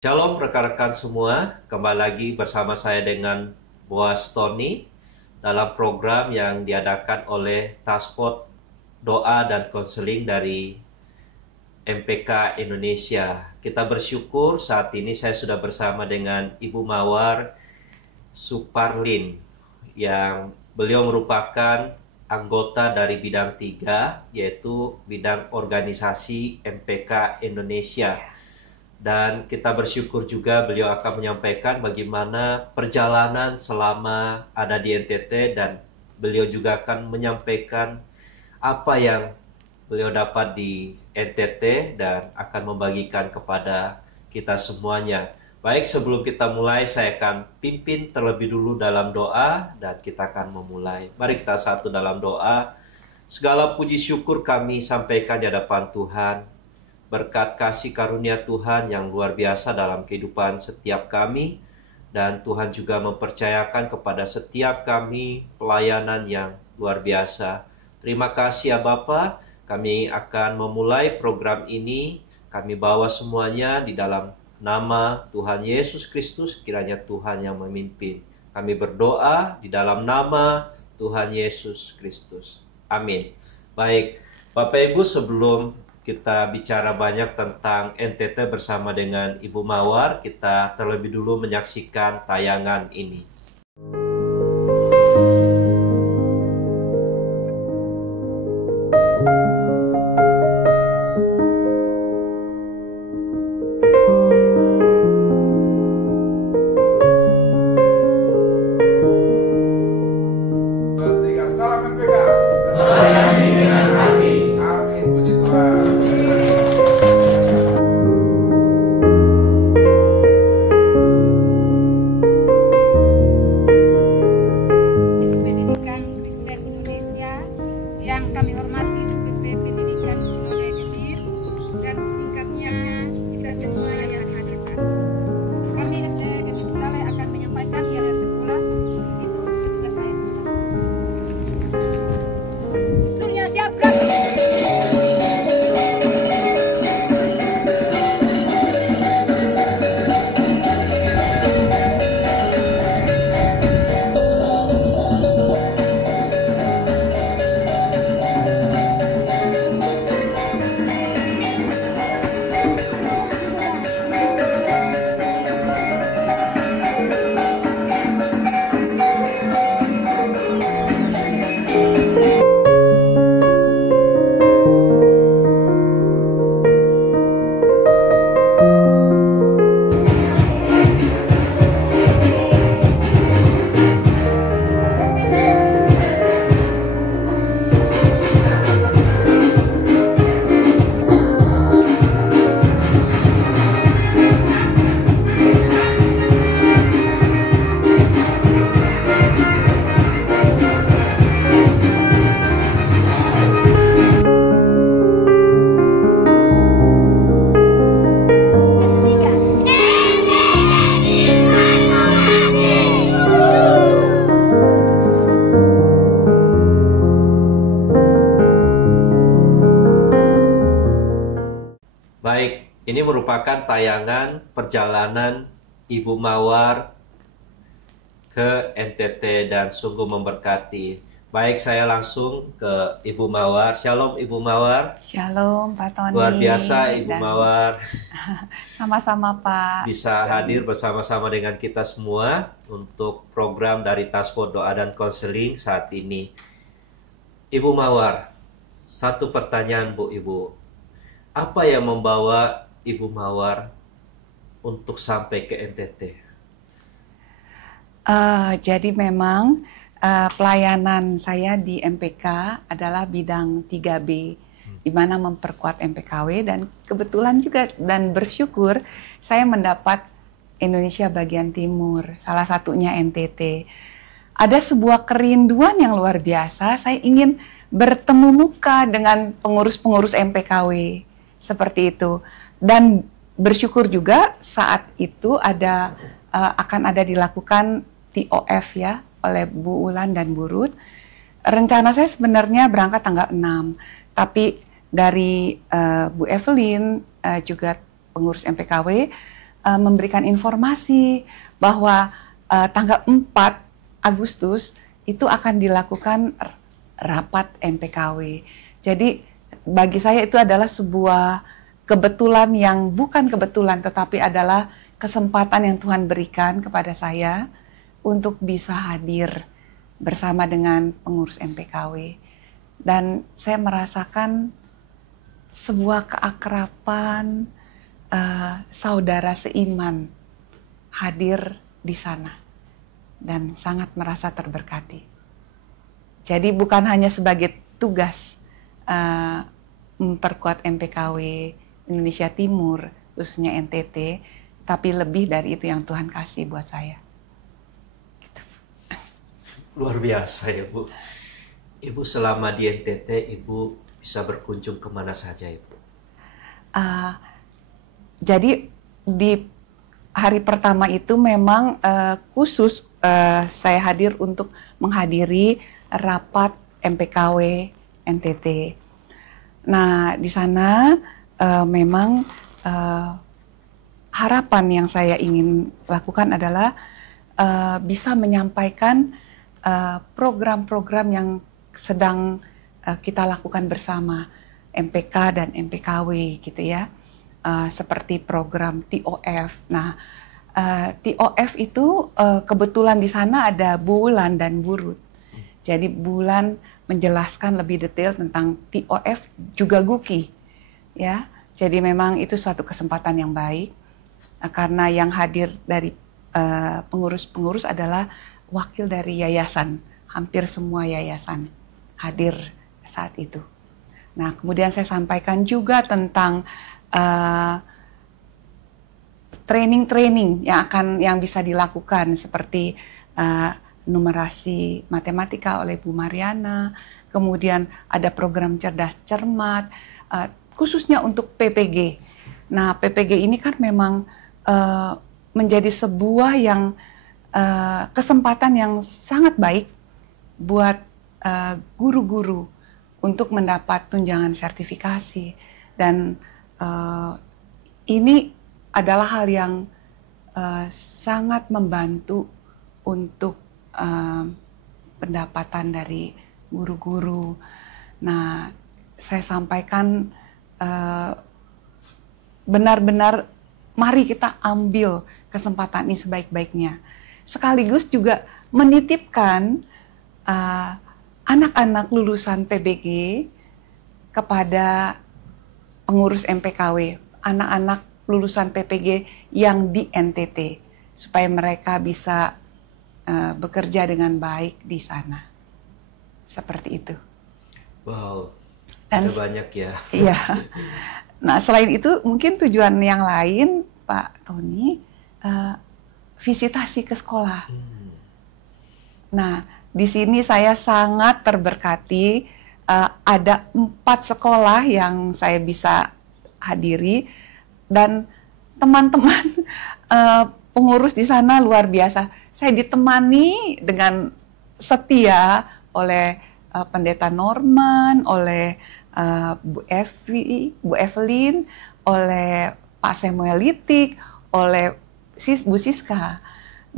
Shalom rekan-rekan semua, kembali lagi bersama saya dengan Boaz Tony dalam program yang diadakan oleh Task Force Doa dan Konseling dari MPK Indonesia. Kita bersyukur saat ini saya sudah bersama dengan Ibu Mawar Suparlin yang beliau merupakan anggota dari bidang 3, yaitu bidang organisasi MPK Indonesia. Dan kita bersyukur juga beliau akan menyampaikan bagaimana perjalanan selama ada di NTT, dan beliau juga akan menyampaikan apa yang beliau dapat di NTT dan akan membagikan kepada kita semuanya. Baik, sebelum kita mulai saya akan pimpin terlebih dulu dalam doa dan kita akan memulai. Mari kita satu dalam doa. Segala puji syukur kami sampaikan di hadapan Tuhan. Berkat kasih karunia Tuhan yang luar biasa dalam kehidupan setiap kami, dan Tuhan juga mempercayakan kepada setiap kami pelayanan yang luar biasa. Terima kasih ya Bapa, kami akan memulai program ini. Kami bawa semuanya di dalam nama Tuhan Yesus Kristus, kiranya Tuhan yang memimpin. Kami berdoa di dalam nama Tuhan Yesus Kristus. Amin. Baik, Bapak Ibu, sebelum kita bicara banyak tentang NTT bersama dengan Ibu Mawar, kita terlebih dulu menyaksikan tayangan ini. Salam MPK. Melayani dengan hati. Amin, puji Tuhan. Pendidikan Kristen Indonesia yang kami hormati UPP Pendidikan Sinode Gedir, dan singkatnya kita semua yang hadir saat ini. Kami SDA Gedir Bitale akan menyampaikan ialah sekolah. Untuk itu tugas saya seluruhnya siap gerak. Baik, ini merupakan tayangan perjalanan Ibu Mawar ke NTT dan sungguh memberkati. Baik, saya langsung ke Ibu Mawar. Shalom Ibu Mawar. Shalom Pak Tony. Luar biasa Ibu Dan Mawar sama-sama Pak. bisa hadir bersama-sama dengan kita semua untuk program dari Task Force Doa dan Konseling saat ini. Ibu Mawar, satu pertanyaan Bu Ibu. Apa yang membawa Ibu Mawar untuk sampai ke NTT? Jadi memang pelayanan saya di MPK adalah bidang 3B, di mana memperkuat MPKW, dan kebetulan juga dan bersyukur saya mendapat Indonesia bagian timur, salah satunya NTT. Ada sebuah kerinduan yang luar biasa, saya ingin bertemu muka dengan pengurus-pengurus MPKW. Seperti itu, dan bersyukur juga saat itu akan ada dilakukan TOF ya oleh Bu Ulan dan Bu Ruth. Rencana saya sebenarnya berangkat tanggal 6, tapi dari Bu Evelyn juga pengurus MPKW memberikan informasi bahwa tanggal 4 Agustus itu akan dilakukan rapat MPKW. Jadi bagi saya itu adalah sebuah kebetulan yang bukan kebetulan, tetapi adalah kesempatan yang Tuhan berikan kepada saya untuk bisa hadir bersama dengan pengurus MPKW. Dan saya merasakan sebuah keakraban saudara seiman hadir di sana dan sangat merasa terberkati. Jadi bukan hanya sebagai tugas memperkuat MPKW Indonesia Timur, khususnya NTT, tapi lebih dari itu yang Tuhan kasih buat saya. Gitu. Luar biasa ya Bu. Ibu selama di NTT, Ibu bisa berkunjung kemana saja Ibu? Jadi di hari pertama itu memang khusus saya hadir untuk menghadiri rapat MPKW NTT. Nah di sana memang harapan yang saya ingin lakukan adalah bisa menyampaikan program-program yang sedang kita lakukan bersama MPK dan MPKW gitu ya. Seperti program TOF. Nah, TOF itu kebetulan di sana ada Bulan dan Burut. Jadi Bulan menjelaskan lebih detail tentang TOF juga Guki, ya. Jadi memang itu suatu kesempatan yang baik karena yang hadir dari pengurus-pengurus adalah wakil dari yayasan, hampir semua yayasan hadir saat itu. Nah, kemudian saya sampaikan juga tentang training-training yang bisa dilakukan seperti numerasi matematika oleh Bu Mariana, kemudian ada program cerdas cermat khususnya untuk PPG. Nah, PPG ini kan memang menjadi sebuah yang kesempatan yang sangat baik buat guru-guru untuk mendapat tunjangan sertifikasi dan ini adalah hal yang sangat membantu untuk pendapatan dari guru-guru. Nah, saya sampaikan benar-benar mari kita ambil kesempatan ini sebaik-baiknya. Sekaligus juga menitipkan anak-anak lulusan PBG kepada pengurus MPKW, anak-anak lulusan PPG yang di NTT, supaya mereka bisa bekerja dengan baik di sana. Seperti itu. Wow, Dan ada banyak ya. Iya. Nah, selain itu mungkin tujuan yang lain, Pak Tony, visitasi ke sekolah. Nah, di sini saya sangat terberkati. Ada 4 sekolah yang saya bisa hadiri dan teman-teman pengurus di sana luar biasa. Saya ditemani dengan setia oleh Pendeta Norman, oleh Bu Evelyn, oleh Pak Samuel Litik, oleh Bu Siska.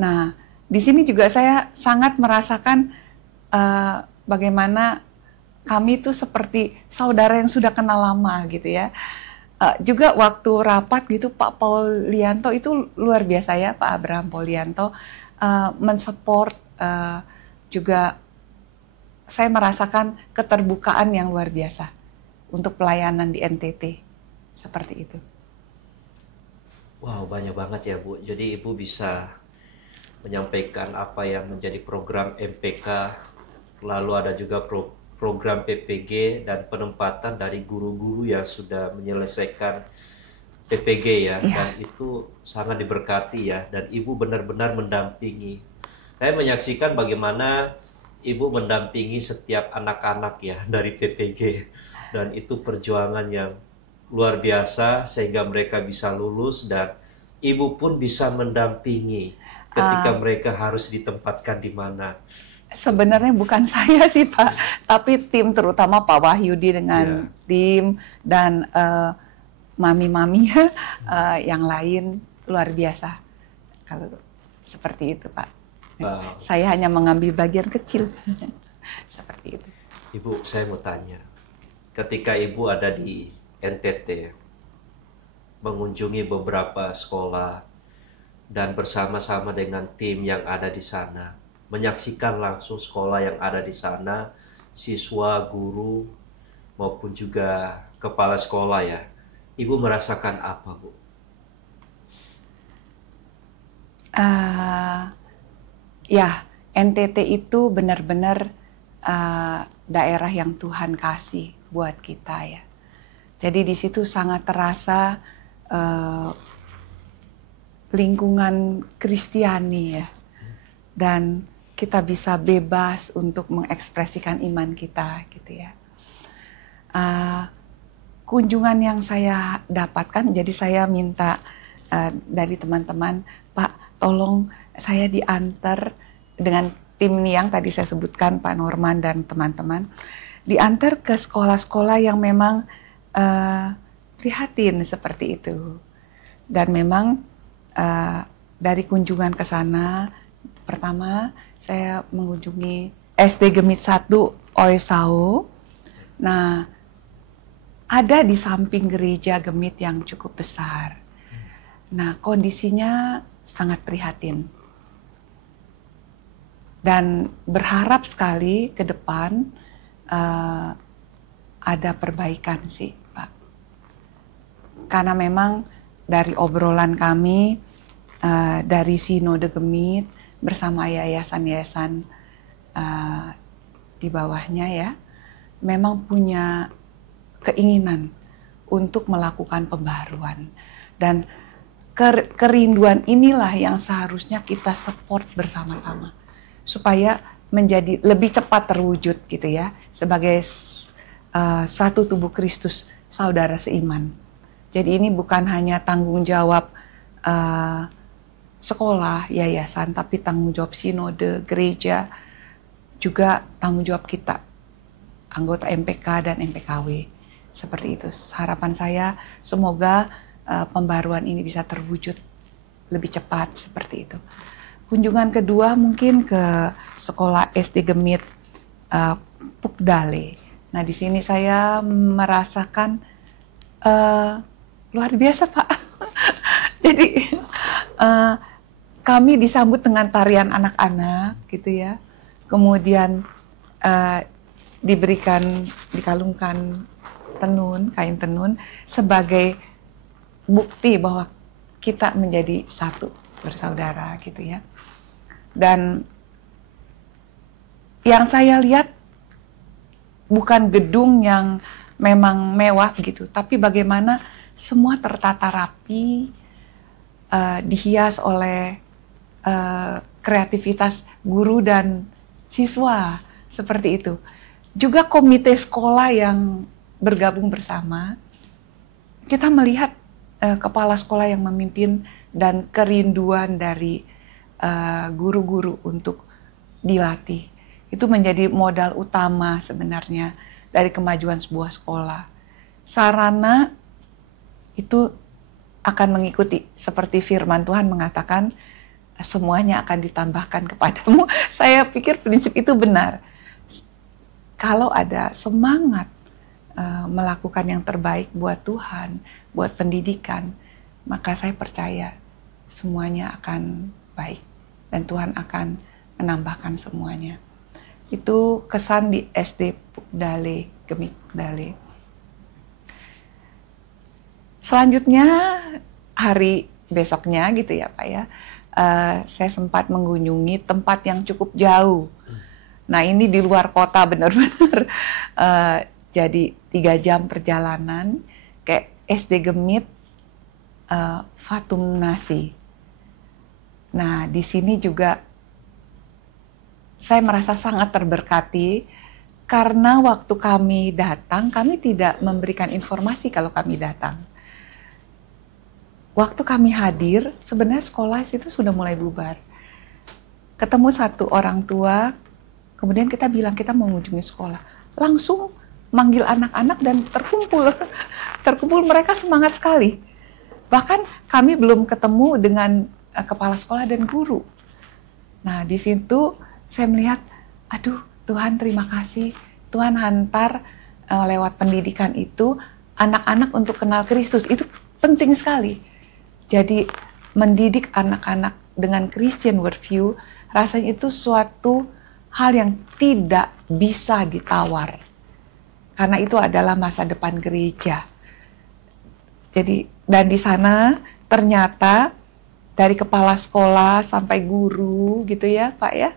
Nah, di sini juga saya sangat merasakan bagaimana kami itu seperti saudara yang sudah kenal lama gitu ya. Juga waktu rapat gitu Pak Paulianto itu luar biasa ya, Pak Abraham Paulianto mensupport juga saya merasakan keterbukaan yang luar biasa untuk pelayanan di NTT seperti itu. Wow, banyak banget ya Bu. Jadi Ibu bisa menyampaikan apa yang menjadi program MPK, lalu ada juga program PPG dan penempatan dari guru-guru yang sudah menyelesaikan PPG ya. Dan itu sangat diberkati ya, dan Ibu benar-benar mendampingi. Saya menyaksikan bagaimana Ibu mendampingi setiap anak-anak ya dari PPG, dan itu perjuangan yang luar biasa sehingga mereka bisa lulus, dan Ibu pun bisa mendampingi ketika mereka harus ditempatkan di mana. Sebenarnya bukan saya sih Pak, tapi tim, terutama Pak Wahyudi dengan tim dan mami-mami yang lain luar biasa. Kalau seperti itu, Pak. Wow. Saya hanya mengambil bagian kecil. Seperti itu. Ibu, saya mau tanya. Ketika Ibu ada di NTT, mengunjungi beberapa sekolah, dan bersama-sama dengan tim yang ada di sana, menyaksikan langsung sekolah yang ada di sana, siswa, guru, maupun juga kepala sekolah ya. Ibu merasakan apa, Bu? Ya, NTT itu benar-benar daerah yang Tuhan kasih buat kita ya. Jadi di situ sangat terasa lingkungan Kristiani ya. Dan kita bisa bebas untuk mengekspresikan iman kita gitu ya. Kunjungan yang saya dapatkan, jadi saya minta dari teman-teman, Pak, tolong saya diantar dengan tim yang tadi saya sebutkan, Pak Norman dan teman-teman, diantar ke sekolah-sekolah yang memang prihatin seperti itu. Dan memang dari kunjungan ke sana, pertama saya mengunjungi SD Gemit 1 Oesau. Nah, ada di samping gereja Gemit yang cukup besar. Nah, kondisinya sangat prihatin. Dan berharap sekali ke depan ada perbaikan sih, Pak. Karena memang dari obrolan kami, dari Sinode Gemit bersama yayasan-yayasan di bawahnya ya, memang punya keinginan untuk melakukan pembaharuan. Dan kerinduan inilah yang seharusnya kita support bersama-sama supaya menjadi lebih cepat terwujud gitu ya, sebagai satu tubuh Kristus, saudara seiman. Jadi ini bukan hanya tanggung jawab sekolah, yayasan, tapi tanggung jawab sinode, gereja, juga tanggung jawab kita, anggota MPK dan MPKW. Seperti itu. Harapan saya semoga pembaruan ini bisa terwujud lebih cepat seperti itu. Kunjungan kedua mungkin ke sekolah SD Gemit Pukdale. Nah, di sini saya merasakan luar biasa, Pak. Jadi kami disambut dengan tarian anak-anak gitu ya. Kemudian dikalungkan tenun, kain tenun sebagai bukti bahwa kita menjadi satu bersaudara gitu ya. Dan yang saya lihat bukan gedung yang memang mewah gitu, tapi bagaimana semua tertata rapi, dihias oleh kreativitas guru dan siswa seperti itu. Juga komite sekolah yang bergabung bersama, kita melihat kepala sekolah yang memimpin dan kerinduan dari guru-guru untuk dilatih. Itu menjadi modal utama sebenarnya dari kemajuan sebuah sekolah. Sarana itu akan mengikuti, seperti firman Tuhan mengatakan, semuanya akan ditambahkan kepadamu. Saya pikir prinsip itu benar. Kalau ada semangat melakukan yang terbaik buat Tuhan, buat pendidikan, maka saya percaya semuanya akan baik dan Tuhan akan menambahkan semuanya. Itu kesan di SD Pukdale, Gemit Pukdale. Selanjutnya hari besoknya gitu ya Pak ya, saya sempat mengunjungi tempat yang cukup jauh. Nah ini di luar kota benar-benar. Jadi 3 jam perjalanan ke SD Gemit Fatum Nasi. Nah di sini juga saya merasa sangat terberkati karena waktu kami datang, kami tidak memberikan informasi kalau kami datang. Waktu kami hadir, sebenarnya sekolah itu sudah mulai bubar. Ketemu satu orang tua, kemudian kita bilang kita mau mengunjungi sekolah. Langsung manggil anak-anak dan terkumpul mereka semangat sekali. Bahkan kami belum ketemu dengan kepala sekolah dan guru. Nah, di situ saya melihat, aduh Tuhan terima kasih, Tuhan hantar lewat pendidikan itu anak-anak untuk kenal Kristus. Itu penting sekali. Jadi mendidik anak-anak dengan Christian worldview, rasanya itu suatu hal yang tidak bisa ditawar. Karena itu adalah masa depan gereja. Jadi, dan di sana ternyata dari kepala sekolah sampai guru gitu ya Pak ya,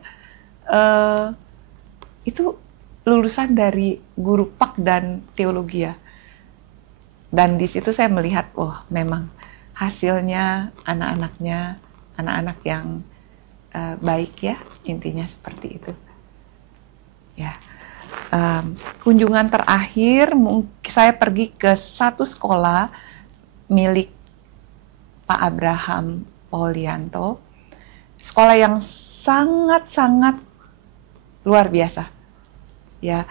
itu lulusan dari guru PAK dan teologi ya. Dan di situ saya melihat, memang hasilnya anak-anaknya, anak-anak yang baik ya, intinya seperti itu. Ya, kunjungan terakhir saya pergi ke satu sekolah milik Pak Abraham Paulianto, sekolah yang sangat-sangat luar biasa. Ya,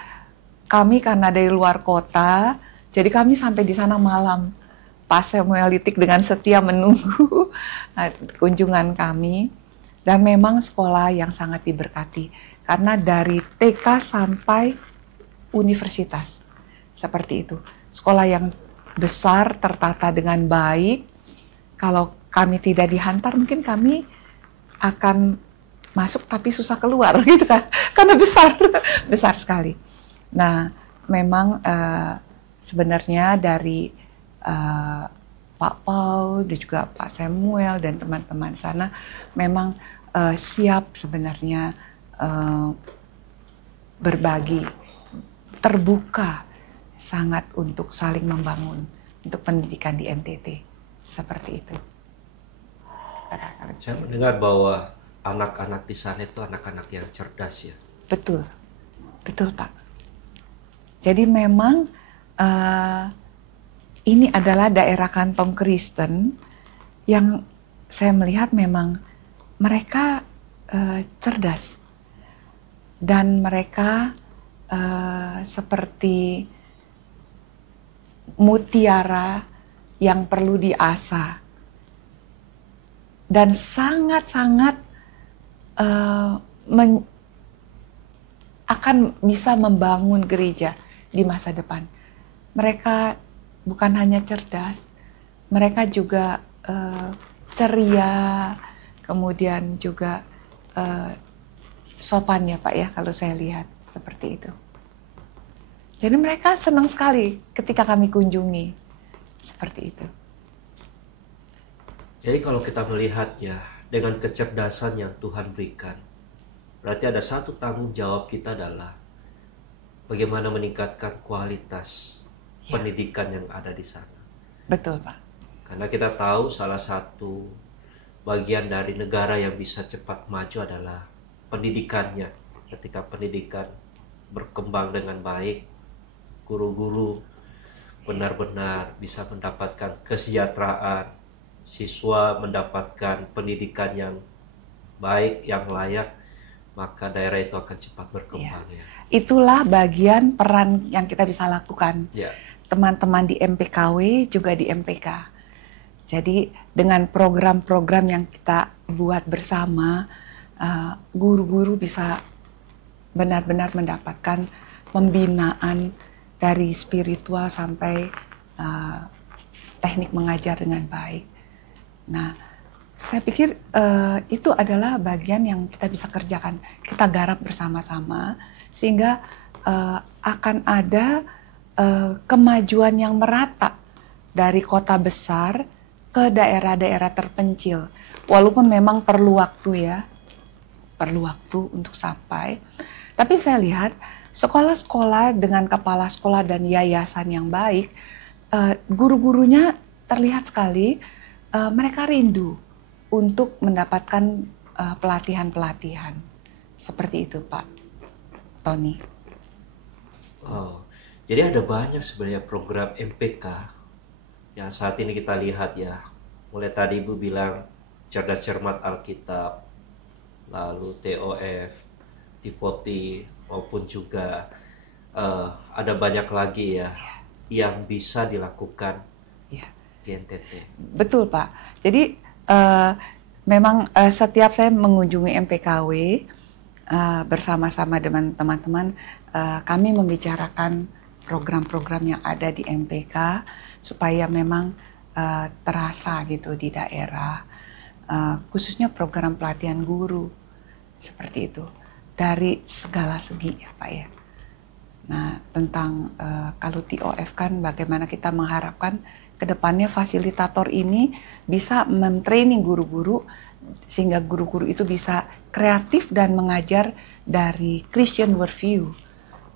kami karena dari luar kota, jadi kami sampai di sana malam. Pak Samuel Litik dengan setia menunggu kunjungan kami, dan memang sekolah yang sangat diberkati karena dari TK sampai universitas seperti itu. Sekolah yang besar, tertata dengan baik. Kalau kami tidak dihantar, mungkin kami akan masuk tapi susah keluar gitu kan, karena besar sekali. Nah, memang sebenarnya dari Pak Paul dan juga Pak Samuel dan teman-teman sana memang siap sebenarnya berbagi, terbuka sangat untuk saling membangun untuk pendidikan di NTT seperti itu. Saya mendengar bahwa anak-anak di sana itu anak-anak yang cerdas ya. Betul, betul Pak. Jadi memang ini adalah daerah kantong Kristen yang saya melihat memang mereka cerdas dan mereka seperti mutiara yang perlu diasah dan sangat-sangat akan bisa membangun gereja di masa depan. Mereka bukan hanya cerdas, mereka juga ceria, kemudian juga sopan ya Pak ya, kalau saya lihat seperti itu. Jadi mereka senang sekali ketika kami kunjungi, seperti itu. Jadi kalau kita melihat ya, dengan kecerdasan yang Tuhan berikan, berarti ada satu tanggung jawab kita adalah bagaimana meningkatkan kualitas pendidikan yang ada di sana. Betul Pak. Karena kita tahu salah satu bagian dari negara yang bisa cepat maju adalah pendidikannya. Ketika pendidikan berkembang dengan baik, guru-guru benar-benar bisa mendapatkan kesejahteraan, siswa mendapatkan pendidikan yang baik, yang layak, maka daerah itu akan cepat berkembang. Ya. Itulah bagian peran yang kita bisa lakukan. Ya. Teman-teman di MPKW juga di MPK. Jadi dengan program-program yang kita buat bersama, guru-guru bisa benar-benar mendapatkan pembinaan dari spiritual sampai teknik mengajar dengan baik. Nah, saya pikir itu adalah bagian yang kita bisa kerjakan. Kita garap bersama-sama sehingga akan ada kemajuan yang merata dari kota besar ke daerah-daerah terpencil. Walaupun memang perlu waktu ya, perlu waktu untuk sampai. Tapi saya lihat sekolah-sekolah dengan kepala sekolah dan yayasan yang baik, guru-gurunya terlihat sekali mereka rindu untuk mendapatkan pelatihan-pelatihan. Seperti itu Pak Tony. Oh, jadi ada banyak sebenarnya program MPK yang saat ini kita lihat ya. Mulai tadi Ibu bilang cerdas cermat Alkitab, lalu TOF, Tivoti, maupun juga ada banyak lagi ya yang bisa dilakukan di NTT. Betul Pak. Jadi memang setiap saya mengunjungi MPKW bersama-sama dengan teman-teman, kami membicarakan program-program yang ada di MPK supaya memang terasa gitu di daerah, khususnya program pelatihan guru seperti itu dari segala segi ya Pak ya. Nah tentang kalau TOF kan bagaimana kita mengharapkan kedepannya fasilitator ini bisa mentraining guru-guru sehingga guru-guru itu bisa kreatif dan mengajar dari Christian worldview.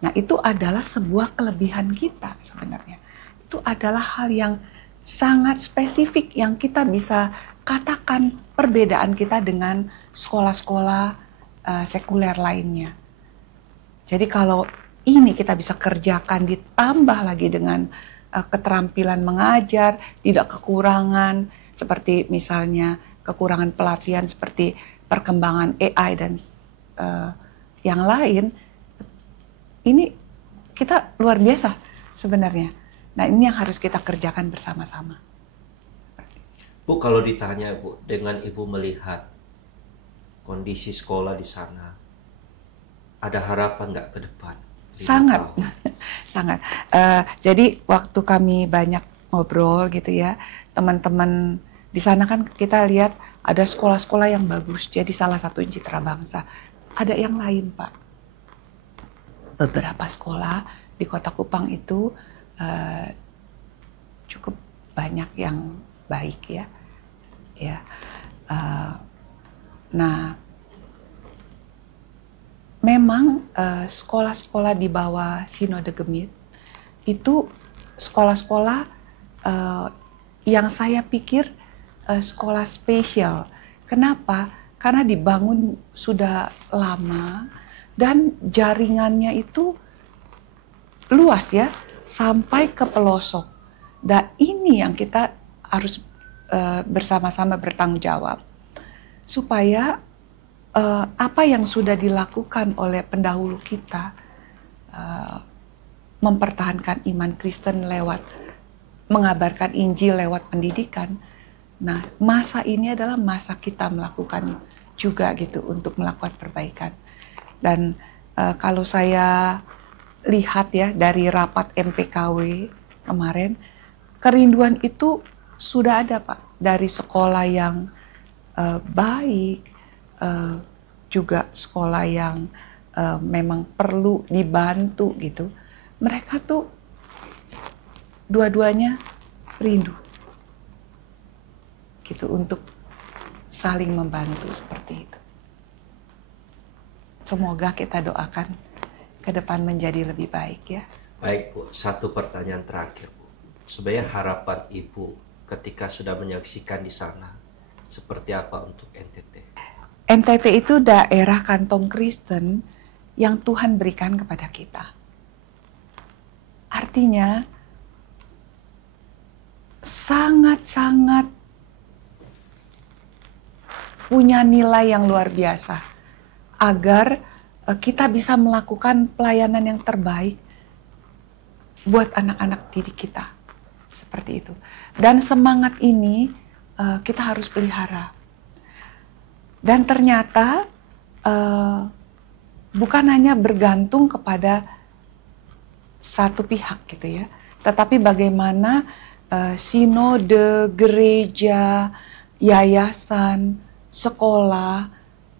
Nah itu adalah sebuah kelebihan kita sebenarnya. Itu adalah hal yang sangat spesifik yang kita bisa katakan perbedaan kita dengan sekolah-sekolah sekuler lainnya. Jadi kalau ini kita bisa kerjakan ditambah lagi dengan keterampilan mengajar, tidak kekurangan seperti misalnya kekurangan pelatihan seperti perkembangan AI dan yang lain, ini kita luar biasa sebenarnya. Nah ini yang harus kita kerjakan bersama-sama. Bu, kalau ditanya Bu, dengan Ibu melihat kondisi sekolah di sana, ada harapan nggak ke depan? Sangat, sangat. Jadi waktu kami banyak ngobrol gitu ya, teman-teman di sana kan kita lihat ada sekolah-sekolah yang bagus. Jadi salah satu Citra Bangsa. Ada yang lain Pak. Beberapa sekolah di Kota Kupang itu cukup banyak yang baik ya. Ya. Nah, memang sekolah-sekolah di bawah Sinode Gemit itu sekolah-sekolah yang saya pikir sekolah spesial. Kenapa? Karena dibangun sudah lama dan jaringannya itu luas ya, sampai ke pelosok. Dan ini yang kita harus bersama-sama bertanggung jawab supaya apa yang sudah dilakukan oleh pendahulu kita mempertahankan iman Kristen lewat mengabarkan Injil lewat pendidikan. Nah, masa ini adalah masa kita melakukan juga gitu untuk melakukan perbaikan. Dan kalau saya lihat ya dari rapat MPKW kemarin, kerinduan itu sudah ada Pak dari sekolah yang baik, juga sekolah yang memang perlu dibantu gitu. Mereka tuh dua-duanya rindu gitu untuk saling membantu seperti itu. Semoga kita doakan ke depan menjadi lebih baik ya. Baik Bu, satu pertanyaan terakhir Bu. Sebenarnya harapan Ibu ketika sudah menyaksikan di sana seperti apa untuk NTT? NTT itu daerah kantong Kristen yang Tuhan berikan kepada kita. Artinya sangat-sangat punya nilai yang luar biasa agar kita bisa melakukan pelayanan yang terbaik buat anak-anak didik kita. Seperti itu. Dan semangat ini kita harus pelihara. Dan ternyata bukan hanya bergantung kepada satu pihak gitu ya, tetapi bagaimana sinode, gereja, yayasan, sekolah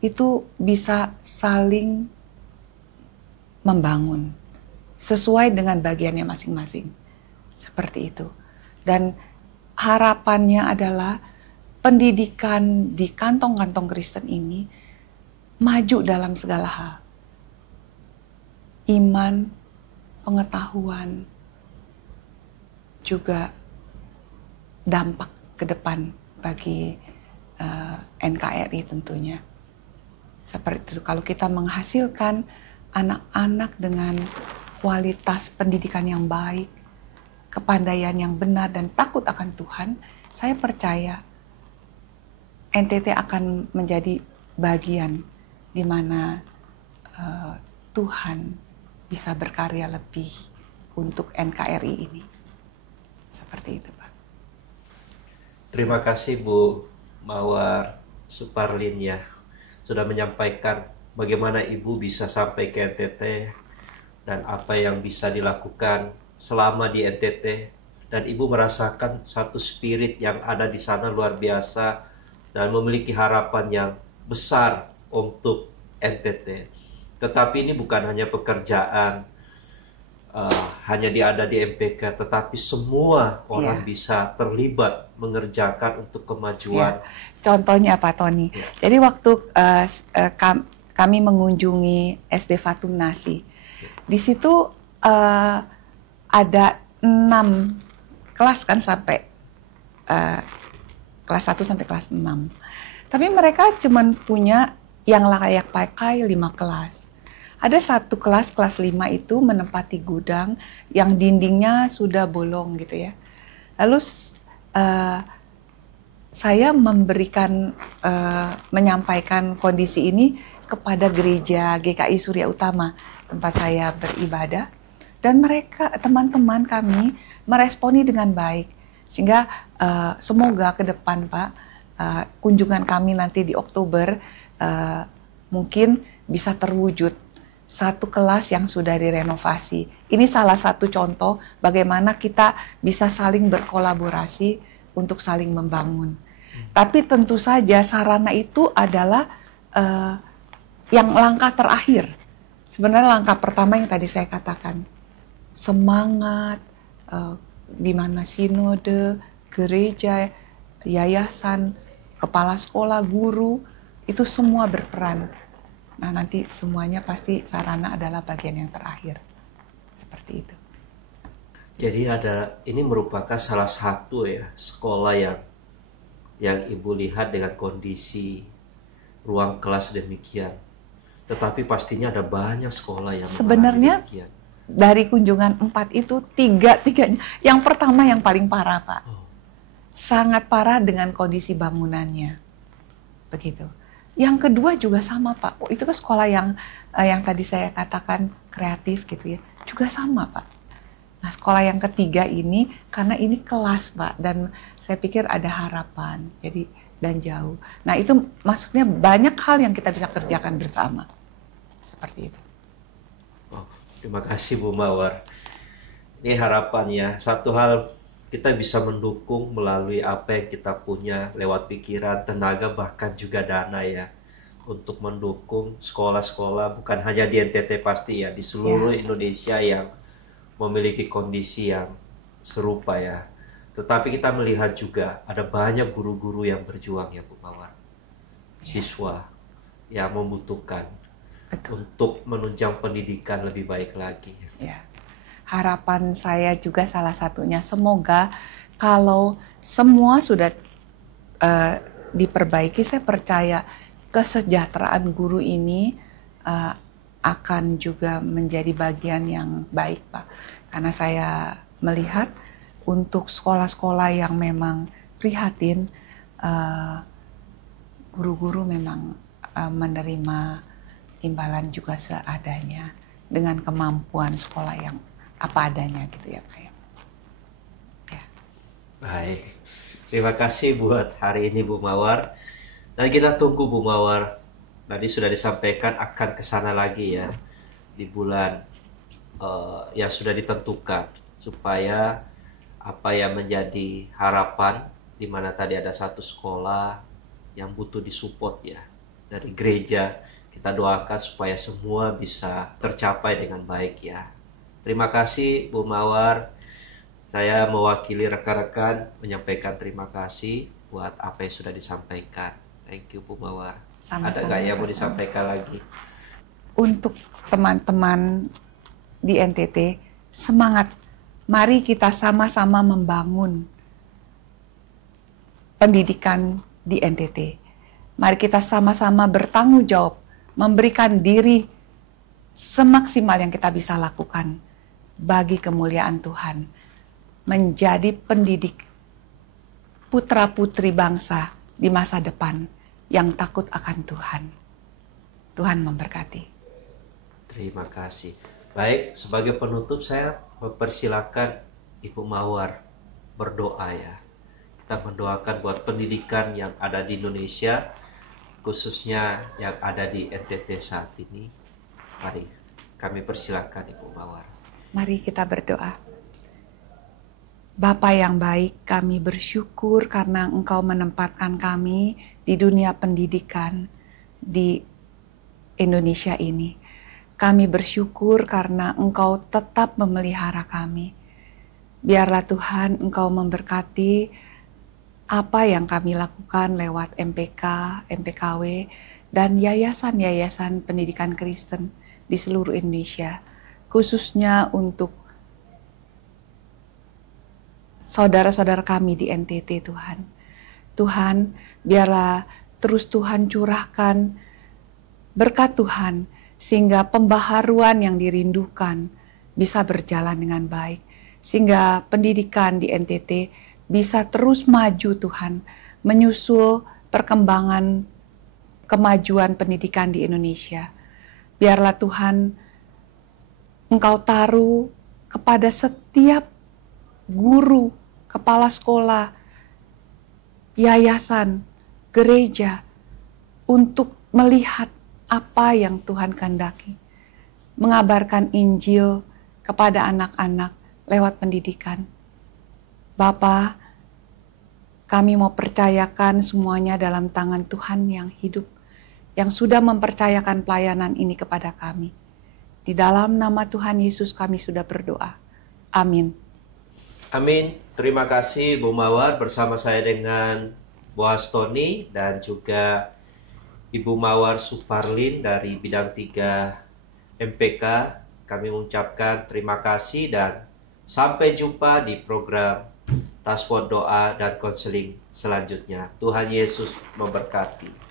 itu bisa saling membangun sesuai dengan bagiannya masing-masing. Seperti itu. Dan harapannya adalah pendidikan di kantong-kantong Kristen ini maju dalam segala hal. Iman, pengetahuan, juga dampak ke depan bagi NKRI tentunya. Seperti itu, kalau kita menghasilkan anak-anak dengan kualitas pendidikan yang baik, kepandaian yang benar dan takut akan Tuhan, saya percaya NTT akan menjadi bagian di mana Tuhan bisa berkarya lebih untuk NKRI ini. Seperti itu, Pak. Terima kasih Bu Mawar Suparlin ya, sudah menyampaikan bagaimana Ibu bisa sampai ke NTT dan apa yang bisa dilakukan selama di NTT, dan Ibu merasakan satu spirit yang ada di sana luar biasa dan memiliki harapan yang besar untuk NTT. Tetapi ini bukan hanya pekerjaan hanya ada di MPK, tetapi semua orang bisa terlibat mengerjakan untuk kemajuan. Contohnya apa, Tony? Jadi waktu kami mengunjungi SD Fatum Nasi, di situ ada 6 kelas kan, sampai kelas 1 sampai kelas 6. Tapi mereka cuma punya yang layak pakai 5 kelas. Ada satu kelas 5 itu menempati gudang yang dindingnya sudah bolong gitu ya. Lalu saya menyampaikan kondisi ini kepada gereja GKI Surya Utama tempat saya beribadah, dan mereka, teman-teman kami, meresponi dengan baik, sehingga semoga ke depan Pak, kunjungan kami nanti di Oktober mungkin bisa terwujud satu kelas yang sudah direnovasi. Ini salah satu contoh bagaimana kita bisa saling berkolaborasi untuk saling membangun. Tapi tentu saja sarana itu adalah yang langkah terakhir. Sebenarnya langkah pertama yang tadi saya katakan, semangat, di mana sinode, gereja, yayasan, kepala sekolah, guru, itu semua berperan. Nah, nanti semuanya pasti sarana adalah bagian yang terakhir. Seperti itu. Jadi ini merupakan salah satu ya sekolah yang Ibu lihat dengan kondisi ruang kelas demikian. Tetapi pastinya ada banyak sekolah yang sebenarnya demikian. Dari kunjungan 4 itu tiga-tiganya. Yang pertama yang paling parah Pak. Sangat parah dengan kondisi bangunannya. Begitu. Yang kedua juga sama Pak, itu kan sekolah yang tadi saya katakan kreatif gitu ya, juga sama Pak. Nah sekolah yang ketiga ini, karena ini kelas Pak, dan saya pikir ada harapan, jadi dan jauh. Nah itu maksudnya banyak hal yang kita bisa kerjakan bersama, seperti itu. Oh, terima kasih Bu Mawar. Ini harapannya, satu hal kita bisa mendukung melalui apa yang kita punya lewat pikiran, tenaga, bahkan juga dana ya, untuk mendukung sekolah-sekolah bukan hanya di NTT pasti ya, di seluruh Indonesia yang memiliki kondisi yang serupa ya. Tetapi kita melihat juga ada banyak guru-guru yang berjuang ya Bu Mawar, siswa yang membutuhkan untuk menunjang pendidikan lebih baik lagi. Ya. Harapan saya juga salah satunya, semoga kalau semua sudah diperbaiki, saya percaya kesejahteraan guru ini akan juga menjadi bagian yang baik Pak. Karena saya melihat untuk sekolah-sekolah yang memang prihatin, guru-guru memang menerima imbalan juga seadanya dengan kemampuan sekolah yang apa adanya gitu ya Pak ya. Baik, terima kasih buat hari ini Bu Mawar. Dan kita tunggu Bu Mawar, tadi sudah disampaikan akan ke sana lagi ya di bulan yang sudah ditentukan, supaya apa yang menjadi harapan, di mana tadi ada satu sekolah yang butuh disupport ya dari gereja, kita doakan supaya semua bisa tercapai dengan baik ya. Terima kasih Bu Mawar. Saya mewakili rekan-rekan menyampaikan terima kasih buat apa yang sudah disampaikan. Thank you Bu Mawar. Ada nggak yang mau disampaikan lagi? Untuk teman-teman di NTT, semangat. Mari kita sama-sama membangun pendidikan di NTT. Mari kita sama-sama bertanggung jawab, memberikan diri semaksimal yang kita bisa lakukan bagi kemuliaan Tuhan, menjadi pendidik putra-putri bangsa di masa depan yang takut akan Tuhan. Tuhan memberkati. Terima kasih. Baik, sebagai penutup saya mempersilakan Ibu Mawar berdoa ya. Kita mendoakan buat pendidikan yang ada di Indonesia, khususnya yang ada di NTT saat ini. Mari kami persilakan Ibu Mawar. Mari kita berdoa. Bapa yang baik, kami bersyukur karena Engkau menempatkan kami di dunia pendidikan di Indonesia ini. Kami bersyukur karena Engkau tetap memelihara kami. Biarlah Tuhan Engkau memberkati apa yang kami lakukan lewat MPK, MPKW, dan yayasan-yayasan pendidikan Kristen di seluruh Indonesia, khususnya untuk saudara-saudara kami di NTT, Tuhan. Tuhan, biarlah terus Tuhan curahkan berkat Tuhan, sehingga pembaharuan yang dirindukan bisa berjalan dengan baik. Sehingga pendidikan di NTT bisa terus maju, Tuhan, menyusul perkembangan kemajuan pendidikan di Indonesia. Biarlah Tuhan, Engkau taruh kepada setiap guru, kepala sekolah, yayasan, gereja, untuk melihat apa yang Tuhan kehendaki. Mengabarkan Injil kepada anak-anak lewat pendidikan. Bapa, kami mau percayakan semuanya dalam tangan Tuhan yang hidup, yang sudah mempercayakan pelayanan ini kepada kami. Di dalam nama Tuhan Yesus kami sudah berdoa. Amin. Amin. Terima kasih Bu Mawar, bersama saya dengan Boas Tony dan juga Ibu Mawar Suparlin dari bidang 3 MPK. Kami mengucapkan terima kasih dan sampai jumpa di program Task Force Doa dan Konseling selanjutnya. Tuhan Yesus memberkati.